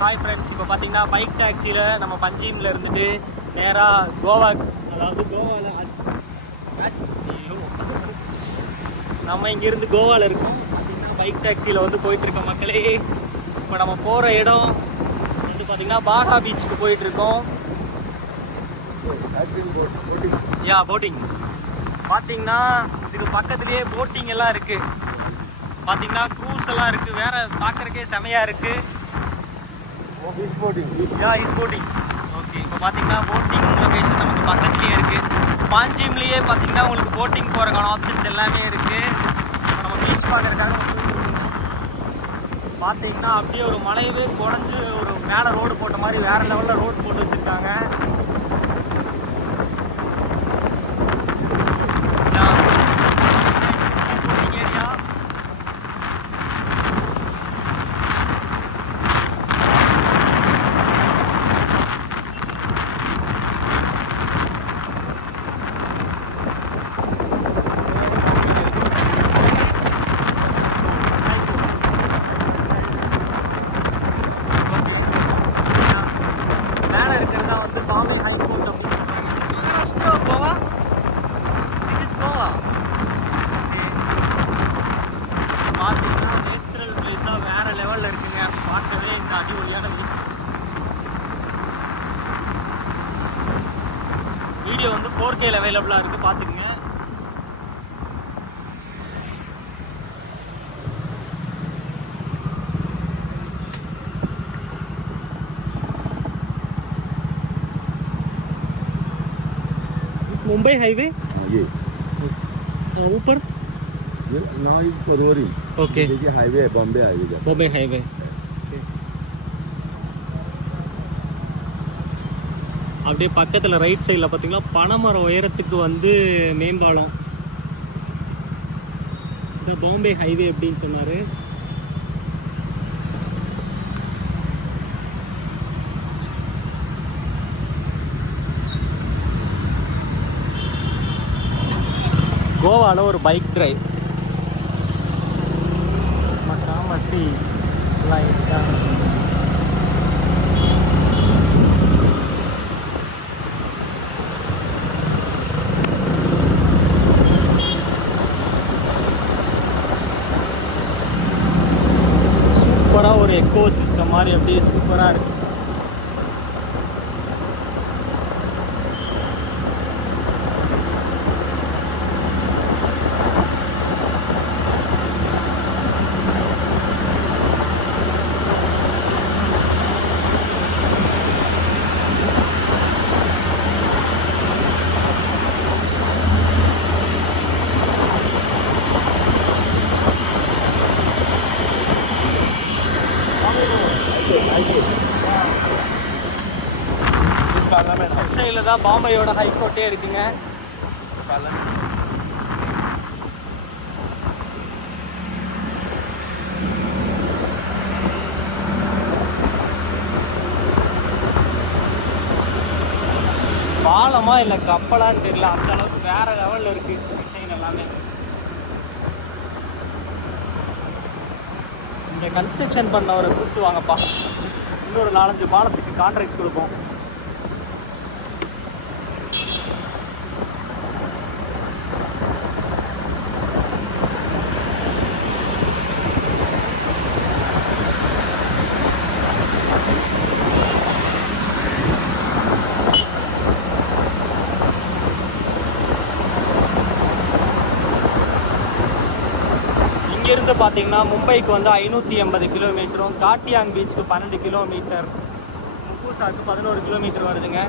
Hi friends இப்போ பார்த்தீங்கன்னா bike டாக்ஸியில் நம்ம பஞ்சிமில் இருந்துட்டு நேராக கோவா அதாவது கோவாவில் நம்ம இங்கேருந்து கோவாவில் இருக்கோம். பார்த்தீங்கன்னா பைக் டாக்ஸியில் வந்து போயிட்டுருக்க மக்களே இப்போ நம்ம போகிற இடம் வந்து பார்த்தீங்கன்னா பாகா பீச்சுக்கு போயிட்டுருக்கோம். யா போட்டிங் பார்த்தீங்கன்னா இதுக்கு பக்கத்துலேயே போட்டிங் எல்லாம் இருக்குது பார்த்தீங்கன்னா க்ரூஸ் எல்லாம் இருக்குது வேறு பார்க்குறக்கே செமையாக இருக்குது boating yeah is boating okay இப்போ பார்த்தீங்கன்னா போட்டிங் லொகேஷன் நமக்கு பக்கத்துலேயே இருக்குது பாஞ்சிம்லேயே பார்த்தீங்கன்னா உங்களுக்கு போட்டிங் போகிறக்கான ஆப்ஷன்ஸ் எல்லாமே இருக்குது இப்போ நம்ம பீச் பார்க்குறதுக்காக பார்த்தீங்கன்னா அப்படியே ஒரு மலையவே குறைஞ்சி ஒரு மேலே ரோடு போட்ட மாதிரி வேறு லெவலில் ரோடு போட்டு வச்சுருக்காங்க. வீடியோ வந்து ஃபோர் கேல அவைலபிளாக இருக்குது பார்த்துக்குங்க मुंबई हाईवे ये ऊपर ये now is परवरी ओके देखिए हाईवे है बॉम्बे हाईवे का बॉम्बे हाईवे அப்படியே பக்கத்தில் ரைட் சைடில் பார்த்தீங்கன்னா பனைமரம் உயரத்துக்கு வந்து மேம்பாலம். இதான் பாம்பே ஹைவே அப்படின்னு சொன்னார். கோவாவில் ஒரு பைக் டிரைவ் மக்காமசி லைட்டாக சூப்பராக ஒரு எக்கோ சிஸ்டம் மாதிரி அப்படியே சூப்பராக இருக்குது இருக்கு சைடில் தான் பாம்பேயோட ஹைகோர்ட்டே இருக்குங்க. பாலமா இல்லை கப்பலான்னு தெரியல. அந்த அளவுக்கு வேற லெவலில் இருக்கு டிசைன் எல்லாமே. இந்த கன்ஸ்ட்ரக்ஷன் பண்ணவரை கூப்பிட்டு வாங்கப்பா. இன்னொரு நாலஞ்சு பாலத்துக்கு கான்ட்ராக்ட் கொடுப்போம் இங்கேருந்து பார்த்தீங்கன்னா மும்பைக்கு வந்து ஐநூற்றி எண்பது கிலோமீட்டரும் காட்டியாங் பீச்சுக்கு பன்னெண்டு கிலோமீட்டர் முக்கூசாக்கு பதினோரு கிலோமீட்டர் வருதுங்க.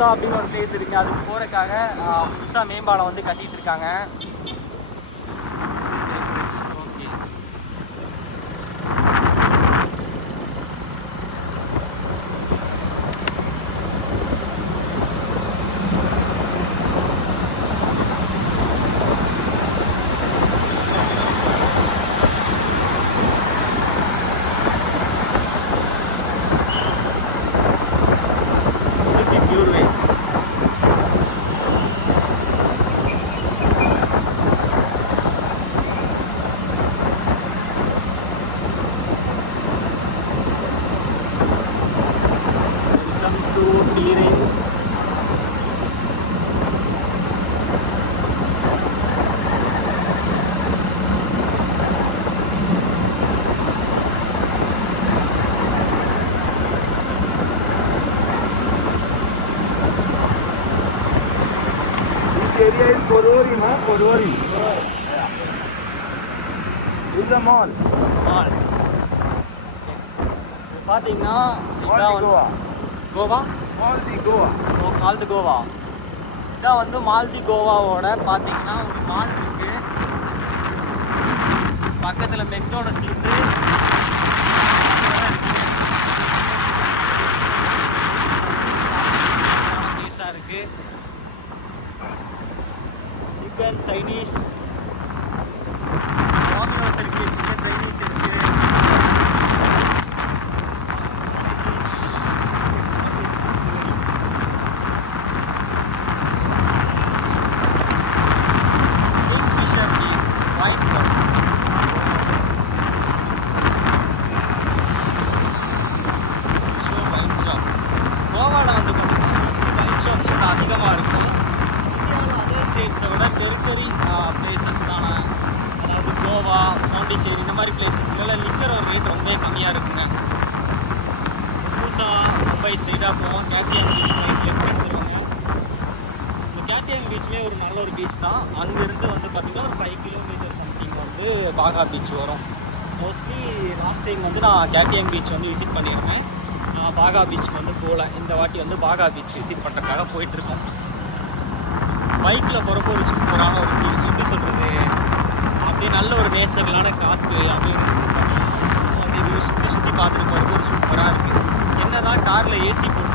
குப்தா அப்படின்னு ஒரு பிளேஸ் இருக்கு அதுக்கு போகிறக்காக புதுசாக மேம்பாலம் வந்து கட்டிட்டு இருக்காங்க. இதான் வந்து. Goa the Goa. ஓ மால்தி கோவா இதான் வந்து மால்தி கோவாவோட பார்த்தீங்கன்னா ஒரு மால் இருக்கு பக்கத்தில் மெக்டோனஸ்லேருந்து பிளேஸாக இருக்கு சிக்கன் சைனீஸ் டாமினோஸ் இருக்கு சிக்கன் சைனீஸ் இருக்கு Kingfisher Tea, White Cup. Show wine shop கோவாவில் வந்து பார்த்தீங்கன்னா வைன் ஷாப்ஸ் வந்து அதிகமாக இருக்கும் இந்தியாவில் அதர் ஸ்டேட்ஸை விட டெரிட்டரி பிளேசஸான அதாவது கோவா பாண்டிச்சேரி இந்த மாதிரி பிளேசஸ்களில் லிக்கரோட ரேட் ரொம்ப கம்மியாக இருக்குங்க புதுசாக மும்பை ஸ்ட்ரெயிட்டாக போவோம். கேட்டியம் பீச் போயிட்டு எடுத்துருவாங்க இந்த கேட்டியம் பீச்சுமே ஒரு நல்ல ஒரு பீச் தான். அங்கேருந்து வந்து பார்த்திங்கன்னா ஒரு ஃபைவ் கிலோமீட்டர் சம்திங் வந்து பாகா பீச் வரும். மோஸ்ட்லி லாஸ்ட் டைம் வந்து நான் கேட்டியம் பீச் வந்து விசிட் பண்ணியிருந்தேன். நான் பாகா பீச்சுக்கு வந்து போகல. இந்த வாட்டி வந்து பாகா பீச் விசிட் பண்ணுறதுக்காக போயிட்டுருக்கோம். பைக்கில் போகிறப்போ ஒரு சூப்பரான ஒரு ஃபீல் எப்படி சொல்கிறது அப்படியே நல்ல ஒரு நேச்சரலான காற்று அப்படியே அப்படியே சுற்றி சுற்றி பார்த்துட்டு போகிறப்போ ஒரு சூப்பராக இருக்குது என்ன தான் காரில் ஏசி போட்டு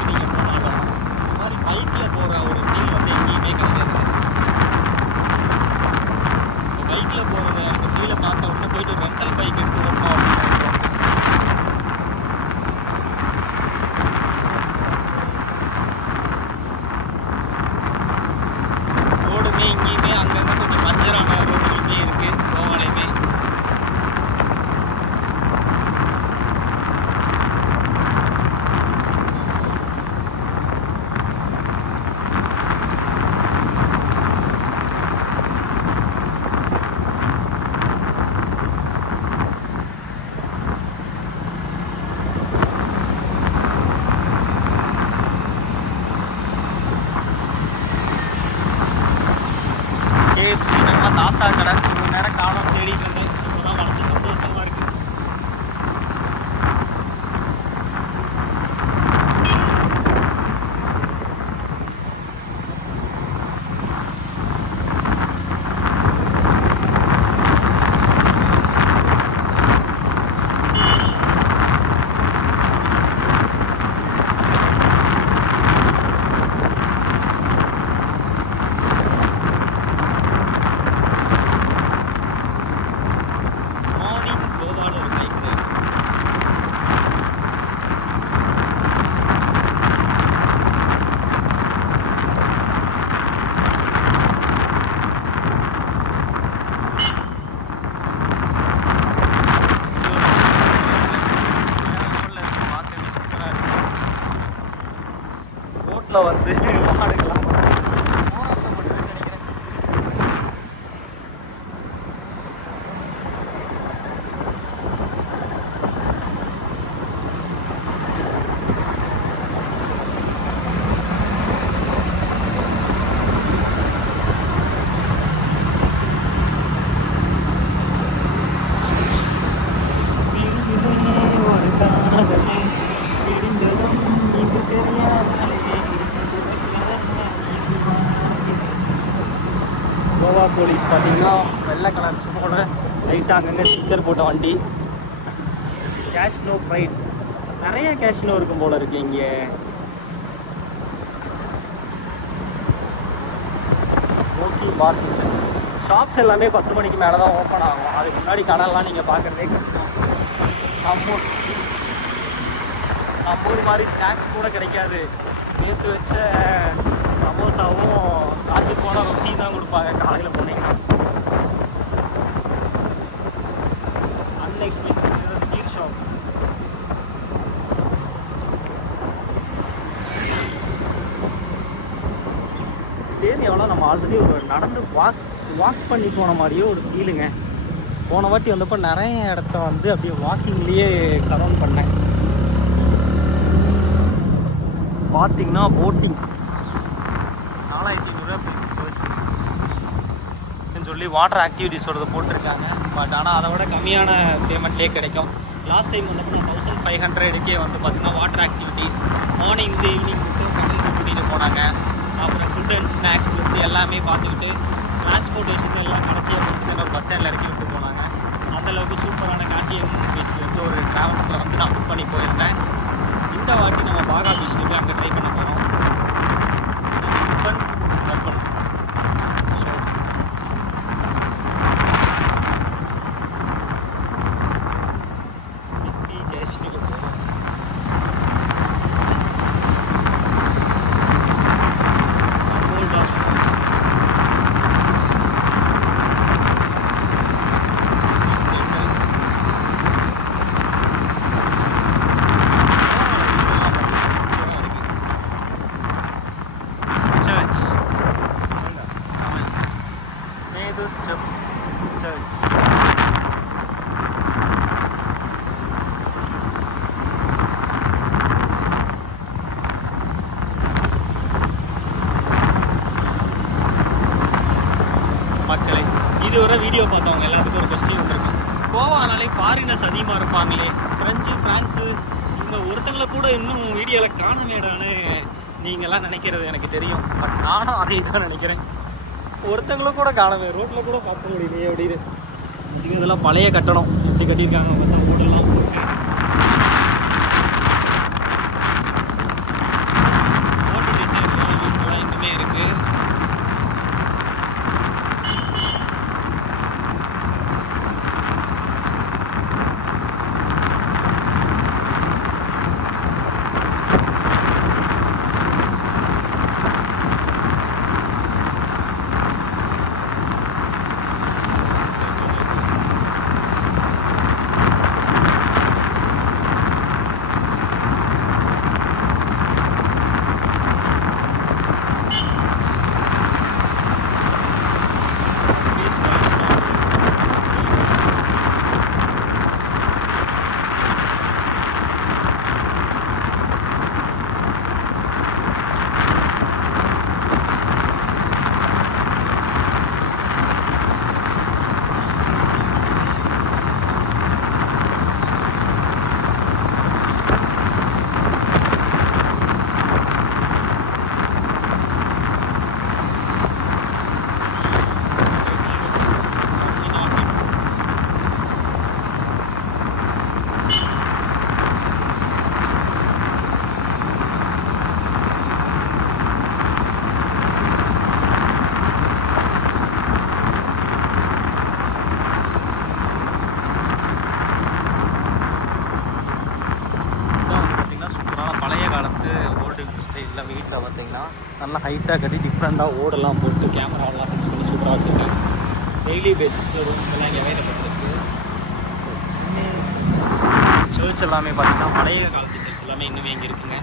போலீஸ் பார்த்தீங்கன்னா வெள்ளை கலர் சுமோட லைட்டாக அங்கங்கே ஸ்டிக்கர் போட்ட வண்டி. கேஷ்னோ ப்ரைட் நிறைய கேஷ்னோ இருக்கும் போல் இருக்கு இங்கே. ஓகே பார் கிச்சன் ஷாப்ஸ் எல்லாமே பத்து மணிக்கு மேலே தான் ஓப்பன் ஆகும். அதுக்கு முன்னாடி கடைலாம் நீங்கள் பார்க்குறதே கஷ்டம். நம்ம ஊர் நம்ம ஊர் மாதிரி ஸ்நாக்ஸ் கூட கிடைக்காது. நேற்று வச்ச சமோசாவும் காற்று போனால் ரொட்டி தான் கொடுப்பாங்க காலையில் போனீங்கன்னா. அன்எக்ஸ்பெக்டட் பீர் ஷாப்ஸ் தேர் எவ்வளோ நம்ம ஆல்ரெடி ஒரு நடந்து வாக் வாக் பண்ணி போன மாதிரியே ஒரு ஃபீலுங்க போன வாட்டி வந்தப்போ நிறைய இடத்த வந்து அப்படியே வாக்கிங்லேயே சரௌண்ட் பண்ணேன். பார்த்தீங்கன்னா போட்டிங் சொல்லி வாட்டர் ஆக்டிவிட்டிஸோடது போட்டிருக்காங்க. பட் ஆனால் அதை விட கம்மியான பேமெண்ட்லேயே கிடைக்கும். லாஸ்ட் டைம் வந்தப்போ தௌசண்ட் ஃபைவ் ஹண்ட்ரடுக்கே வந்து பார்த்திங்கன்னா வாட்டர் ஆக்டிவிட்டீஸ் மார்னிங் இருந்து ஈவினிங் மட்டும் கடலுக்கு கூட்டிகிட்டு போனாங்க. அப்புறம் ஃபுட் அண்ட் ஸ்நாக்ஸ்லேருந்து எல்லாமே பார்த்துக்கிட்டு டிரான்ஸ்போர்ட்டேஷன் எல்லாம் கடைசியாக வந்து பஸ் ஸ்டாண்டில் இறக்கி விட்டு போனாங்க. அந்தளவுக்கு சூப்பரான காட்டியம் பீச்லேருந்து ஒரு ட்ராவல்ஸில் வந்து நான் புக் பண்ணி போயிருந்தேன். இந்த வாட்டி நம்ம பாகா பீச்சில் போய் அங்கே ட்ரை பண்ண போகிறோம் நீங்கள்லாம் நினைக்கிறது எனக்கு தெரியும். பட் நானும் அதே தான் நினைக்கிறேன். ஒருத்தங்களும் கூட காணவே ரோட்டில் கூட பார்க்க முடியலையே அப்படின்னு. இதெல்லாம் பழைய கட்டணம் எப்படி கட்டியிருக்காங்க பார்த்தா ஓல்டு டிசைன் வீட்டுலாம் இன்னுமே இருக்குது இதான் வந்து பார்த்தீங்கன்னா சூப்பரான பழைய காலத்து ஓல்டு ஸ்டைலில் வீட்டில் பார்த்தீங்கன்னா நல்லா கட்டி டிஃப்ரெண்ட்டாக ஓடெல்லாம் போட்டு கேமராவெல்லாம் ஃபிக்ஸ் பண்ணி சூப்பராக வச்சுருக்கேன் டெய்லி பேசிஸில் ரூம்ஸ் எல்லாம் இங்கே அவைலபிள் இருக்குது சர்ச் எல்லாமே பார்த்தீங்கன்னா பழைய காலத்து சர்ச் எல்லாமே இன்னுமே இங்கே இருக்குங்க.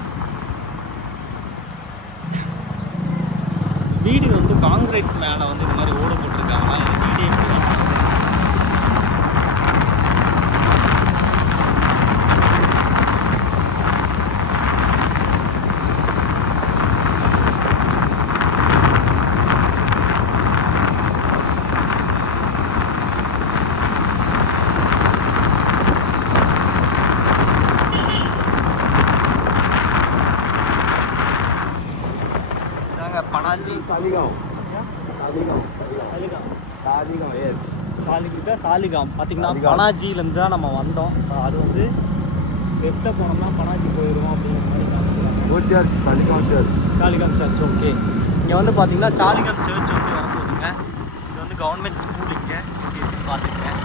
வீடு வந்து காங்கிரீட் மேலே வந்து இந்த மாதிரி ஓடு போட்டிருக்காங்க வீடே சாலிகாம். சாலிகாம் சாலிகாம். சாலிகாம். ஏ சாலிகிட்ட சாலிகாம் பார்த்தீங்கன்னா பனாஜிலேருந்து தான் நம்ம வந்தோம். அது வந்து லெஃப்டில் போனோம்னா பனாஜி போயிடுவோம் அப்படிங்கிற மாதிரி காமிக்கிறாங்க சாலிகாம் சர்ச் சர்ச் ஓகே இங்கே வந்து பார்த்தீங்கன்னா சாலிகாம் சர்ச் வந்து இது வந்து கவர்மெண்ட் ஸ்கூல் இங்கே. பார்த்துருக்கேன்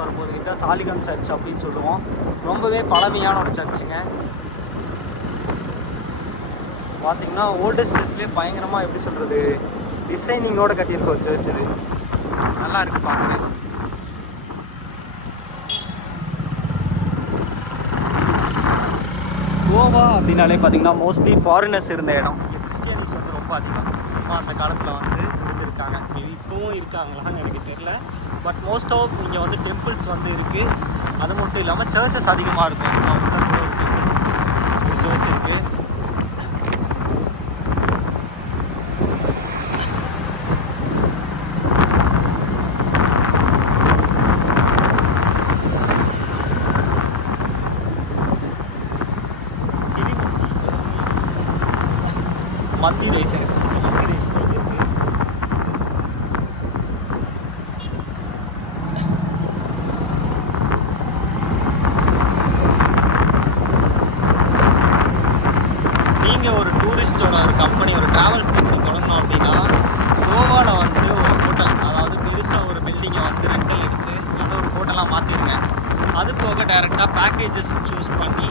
சர்ச் வரப்போகுது இதுதான் சர்ச் அப்படின்னு சொல்லுவோம். ரொம்பவே பழமையான ஒரு சர்ச்சுங்க. பார்த்தீங்கன்னா ஓல்டஸ்ட் சர்ச்லேயே பயங்கரமாக எப்படி சொல்கிறது டிசைனிங்கோட கட்டியிருக்க ஒரு சர்ச் இது. நல்லா இருக்கு பார்க்கவே கோவா அப்படின்னாலே பார்த்தீங்கன்னா மோஸ்ட்லி ஃபாரினர்ஸ் இருந்த இடம். கிறிஸ்டியனிஸ் வந்து ரொம்ப அதிகம். அந்த காலத்தில் வந்து இருக்காங்க. இப்பவும் இருக்காங்களான்னு எனக்கு தெரியல. பட் மோஸ்ட் ஆஃப் இங்கே வந்து டெம்பிள்ஸ் வந்து இருக்குது அது மட்டும் இல்லாமல் சர்ச்சஸ் அதிகமாக இருக்கும். சர்ச் இருக்குது நீங்கள் ஒரு டூரிஸ்டோட ஒரு கம்பெனி ஒரு ட்ராவல்ஸ் கம்பெனி தொடங்கணும் அப்படின்னா கோவாவில் வந்து ஒரு ஹோட்டல் அதாவது பெருசாக ஒரு பில்டிங்கை வந்து ரெண்டல் எடுத்து நல்ல ஒரு ஹோட்டலாக மாற்றிருங்க அது போக டைரெக்டாக பேக்கேஜஸ் சூஸ் பண்ணி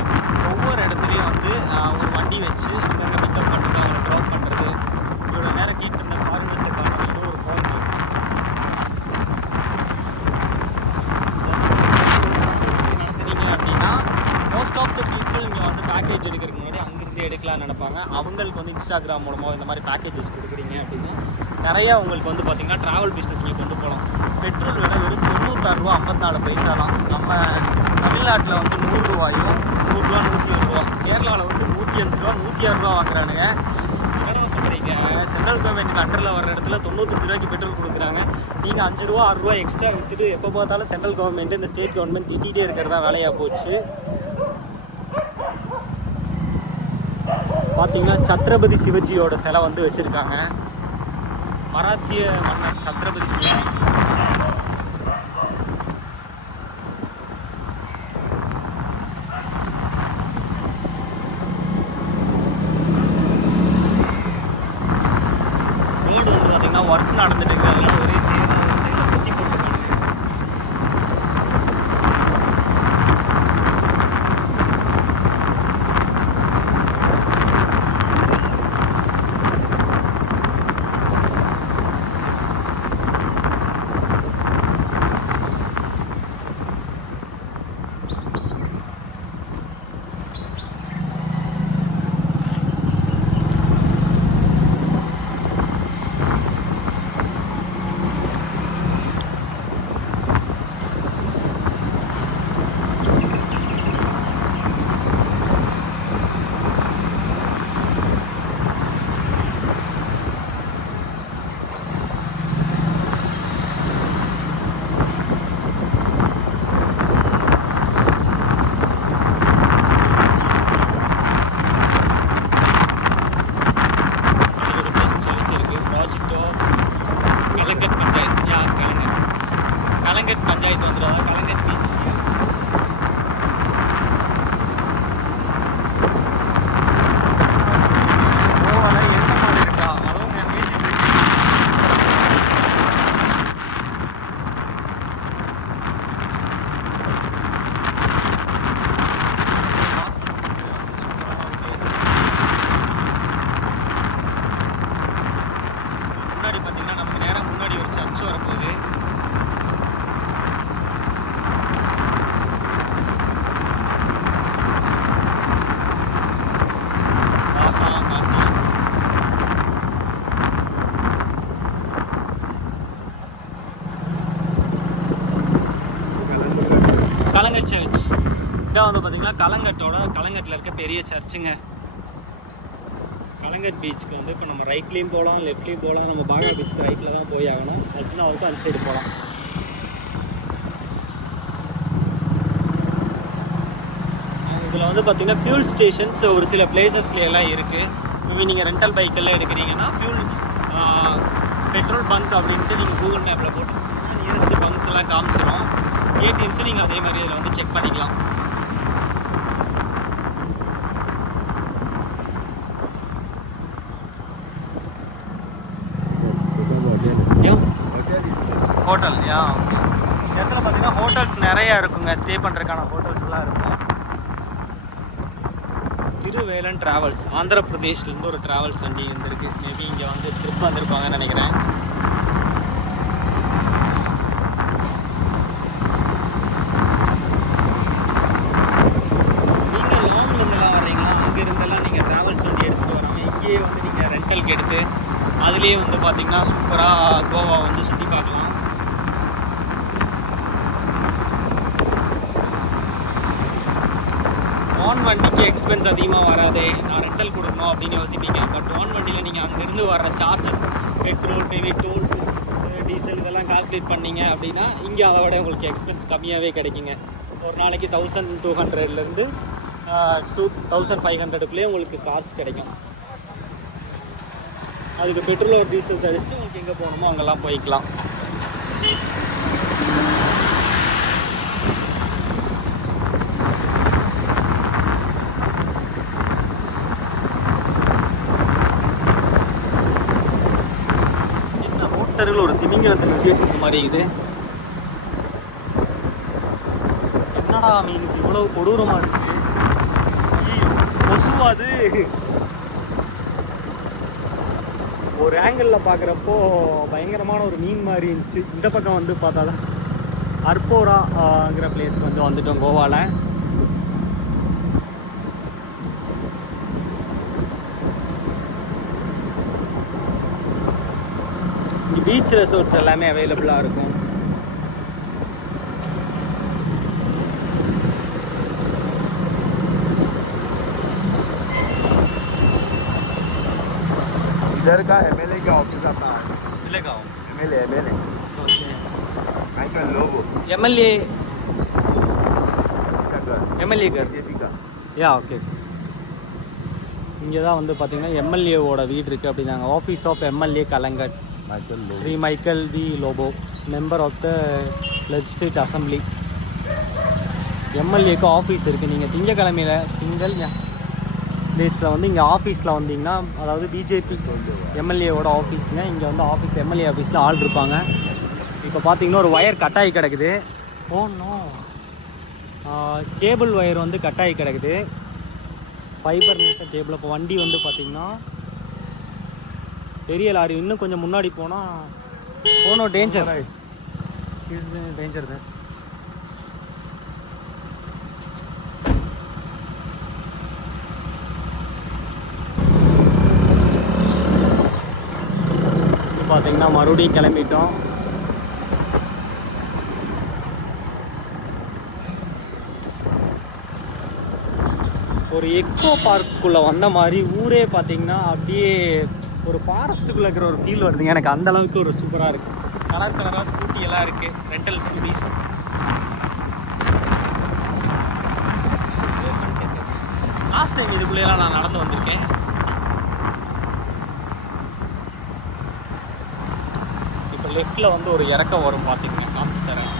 ஒவ்வொரு இடத்துலையும் வந்து ஒரு வண்டி வச்சு அங்கங்கே பிக்கப் பண்ணுறது அவங்களை ட்ராப் பண்ணுறது இவ்வளோ நேரம் நீட் பண்ண ஃபாரினர்ஸை காணும் இது ஒரு ஃபாரினர் நடத்துறீங்க அப்படின்னா மோஸ்ட் ஆஃப் த பீப்புள் இங்கே வந்து பேக்கேஜ் எடுக்கிறதுக்கு முன்னாடி அங்கேருந்து இருப்பாங்க. அவங்களுக்கு வந்து இன்ஸ்டாகிராம் மூலமாக இந்த மாதிரி பேக்கேஜஸ் கொடுக்குறீங்க அப்படின்னா நிறையா உங்களுக்கு வந்து பார்த்தீங்கன்னா ட்ராவல் பிஸ்னஸ்க்கு கொண்டு போகலாம். பெட்ரோல் விலை வெறும் தொண்ணூத்தாறுரூவா ஐம்பத்தாலு பைசா தான். நம்ம தமிழ்நாட்டில் வந்து நூறுரூவாயும் நூறுரூவா நூற்றி ஒரு ரூபா. கேரளாவில் வந்து நூற்றி அஞ்சு ரூபா நூற்றி ஆறு ரூபா வாங்குறானுங்க. பண்ணுறீங்க சென்ட்ரல் கவர்மெண்ட் அண்டரில் வர இடத்துல தொண்ணூத்தஞ்சு ரூபாய்க்கு பெட்ரோல் கொடுக்குறாங்க. நீங்கள் அஞ்சு ரூபா ஆறு ரூபா எக்ஸ்ட்ரா விற்றுட்டு எப்போ பார்த்தாலும் சென்ட்ரல் கவர்மெண்ட் இந்த ஸ்டேட் கவர்மெண்ட் திட்டிகிட்டே இருக்கிறதா வேலையாக போச்சு. பார்த்தீங்கன்னா சத்ரபதி சிவஜியோட சிலை வந்து வச்சுருக்காங்க. மராத்திய மன்னர் சத்ரபதி சிவஜி ரோடு வந்து பார்த்தீங்கன்னா ஒர்க் நடந்துட்டு இருக்கு அதெல்லாம் ஒரே சேர ஒரு சைடில் கொட்டி போட்டுருக்காங்க ஒரு பெஸ்ட் சர்ச் இருக்கு project of Calangute panchayat yeah Calangute Calangute panchayat வந்துடும் கலங்கட் பீச் கோவால எருமை மாடு இருக்கா அதுவும் என் மேய்ச்சிட்டு இருக்கு. முன்னாடி பார்த்தீங்கன்னா நமக்கு நேரம் முன்னாடி ஒரு சர்ச் வரப்போகுது ஆஹா, ஆஹா. சர்ச் இதான் வந்து பார்த்தீங்கன்னா கலங்கட்டோட கலங்கட்டில் இருக்க பெரிய சர்ச்சுங்க. கலங்கட் பீச்சுக்கு வந்து இப்போ நம்ம ரைட்லேயும் போகலாம் லெஃப்ட்லேயும் போகலாம் நம்ம பாகா பீச்சுக்கு ரைட்டில் தான் போய் ஆகணும். அர்ச்சனாவுக்கு அந்த சைடு போகலாம் இதில் வந்து பார்த்தீங்கன்னா ஃபியூல் ஸ்டேஷன்ஸ் ஒரு சில பிளேசஸ்லாம் இருக்குது மேபி நீங்கள் ரெண்டல் பைக் எல்லாம் எடுக்கிறீங்கன்னா ஃபியூல் பெட்ரோல் பங்க் அப்படின்ட்டு நீங்கள் கூகுள் மேப்பில் போட்டு நியரஸ்ட் பங்க்ஸ் எல்லாம் காமிச்சிடும் ஏடிஎம்ஸும் நீங்கள் அதே மாதிரி இதில் வந்து செக் பண்ணிக்கலாம். ஹோட்டல் யா ஓகே இந்த இடத்துல பார்த்தீங்கன்னா ஹோட்டல்ஸ் நிறையா இருக்குங்க. ஸ்டே பண்ணுறதுக்கான ஹோட்டல்ஸ்லாம் இருக்கும் திருவேலன் டிராவல்ஸ் ஆந்திர பிரதேஷ்லேருந்து ஒரு டிராவல்ஸ் வண்டி இருந்திருக்கு மேபி இங்கே வந்து ட்ரிப் வந்திருப்பாங்கன்னு நினைக்கிறேன் நீங்கள் லாங்லேருந்துலாம் வர்றீங்களா அங்கே இருந்தெல்லாம் நீங்கள் டிராவல்ஸ் வண்டி எடுத்துகிட்டு வராமல் இங்கேயே வந்து நீங்கள் ரெண்டலுக்கு எடுத்து அதுலேயே வந்து பார்த்தீங்கன்னா சூப்பராக கோவா வந்து சுற்றி பார்க்கலாம் ஓன் வண்டிக்கு எக்ஸ்பென்ஸ் அதிகமாக வராதே நான் ரெண்டல் கொடுக்கணும் அப்படின்னு யோசிப்பீங்க. பட் ஓன் வண்டியில் நீங்கள் அங்கேருந்து வர்ற charges petrol maybe tolls diesel இதெல்லாம் கால்குலேட் பண்ணீங்க அப்படின்னா இங்கே அதை விட உங்களுக்கு எக்ஸ்பென்ஸ் கம்மியாகவே கிடைக்குங்க. ஒரு நாளைக்கு தௌசண்ட் டூ ஹண்ட்ரட்லேருந்து டூ தௌசண்ட் ஃபைவ் ஹண்ட்ரடுக்குள்ளேயே உங்களுக்கு கார்ஸ் கிடைக்கும். அதுக்கு பெட்ரோல் ஒரு டீசல் அடிச்சுட்டு உங்களுக்கு எங்கே போகணுமோ அங்கெல்லாம் போய்க்கலாம். என்ன ரோட்டரில் ஒரு திமிங்கலத்தை நிறுத்தி வச்சிருக்க மாதிரி இது என்னடா மீனுக்கு இவ்வளவு கொடூரமாக இருக்குது ஐயோ கொசுவா அது ஒரு ஆங்கிளில் பார்க்குறப்போ பயங்கரமான ஒரு மீன் மாதிரி இருந்துச்சு. இந்த பக்கம் வந்து பார்த்தா தான் அற்போராங்கிற பிளேஸ்க்கு வந்து வந்துட்டோம் கோவாவில் இங்கே பீச் ரெசார்ட்ஸ் எல்லாமே அவைலபிளாக இருக்கும். இதை இருக்கா? ఆఫీస్ అన్నా MLA MLA uncle Lobo MLA MLA car yeah okay இங்கே தான் வந்து பார்த்தீங்கன்னா எம்எல்ஏவோட வீடு இருக்குது அப்படின்னாங்க office of MLA Calangute. Shri Michael V Lobo member of the legislative assembly எம்எல்ஏக்கு office இருக்குது நீங்கள் திங்கக்கிழமையில் திங்கள் பேஸில் வந்து இங்கே ஆஃபீஸில் வந்தீங்கன்னா அதாவது பிஜேபி எம்எல்ஏவோட ஆஃபீஸுங்க. இங்கே வந்து ஆஃபீஸ் எம்எல்ஏ ஆஃபீஸில் ஆள் இருப்பாங்க. இப்போ பார்த்தீங்கன்னா ஒரு ஒயர் கட்டாகி கிடக்குது. ஓ கேபிள் ஒயர் வந்து கட்டாகி கிடக்குது. ஃபைபர் நெட்டை கேபிள். இப்போ வண்டி வந்து பார்த்தீங்கன்னா பெரிய லாரி. இன்னும் கொஞ்சம் முன்னாடி போனால் போனோம் டேஞ்சர் டேஞ்சர் தான் பார்த்தீங்கன்னா மறுபடியும் கிளம்பிட்டோம். ஒரு எக்கோ பார்க்குள்ளே வந்த மாதிரி ஊரே பார்த்தீங்கன்னா அப்படியே ஒரு ஃபாரஸ்ட்டுக்குள்ளே இருக்கிற ஒரு ஃபீல் வருதுங்க. எனக்கு அந்த அளவுக்கு ஒரு சூப்பராக இருக்குது கலர் கலராக ஸ்கூட்டி எல்லாம் இருக்குது ரெண்டல் ஸ்கூட்டிஸ் லாஸ்ட் டைம் இதுக்குள்ளேலாம் நான் நடந்து வந்திருக்கேன். லெஃப்டில் வந்து ஒரு இறக்கம் வரும் பார்த்தீங்கன்னா காமிச்சு தரேன்.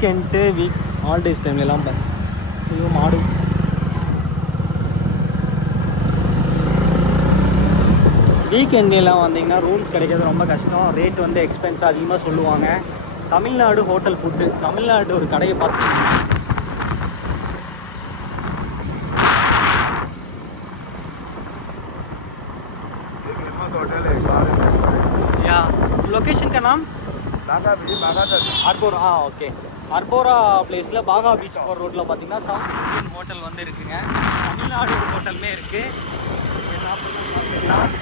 வீக்கெண்டு வீக் ஹாலிடேஸ் டைம்லலாம் பாரு. ஐயோ மாடு. வீக்கெண்ட்லாம் வந்தீங்கன்னா ரூம்ஸ் கிடைக்கிறது ரொம்ப கஷ்டம். ரேட் வந்து எக்ஸ்பென்ஸ் அதிகமாக சொல்லுவாங்க. தமிழ்நாடு ஹோட்டல் ஃபுட்டு தமிழ்நாடு ஒரு கடையை பார்த்து. லொக்கேஷன் கா நாம்? நாகாபி ஆர்கோர் ஆ ஓகே அர்போரா பிளேஸில் பாகா பீச் போகிற ரோட்டில் பார்த்தீங்கன்னா சவுத் இந்தியன் ஹோட்டல் வந்து இருக்குங்க. தமிழ்நாடு ஒரு ஹோட்டலுமே இருக்குது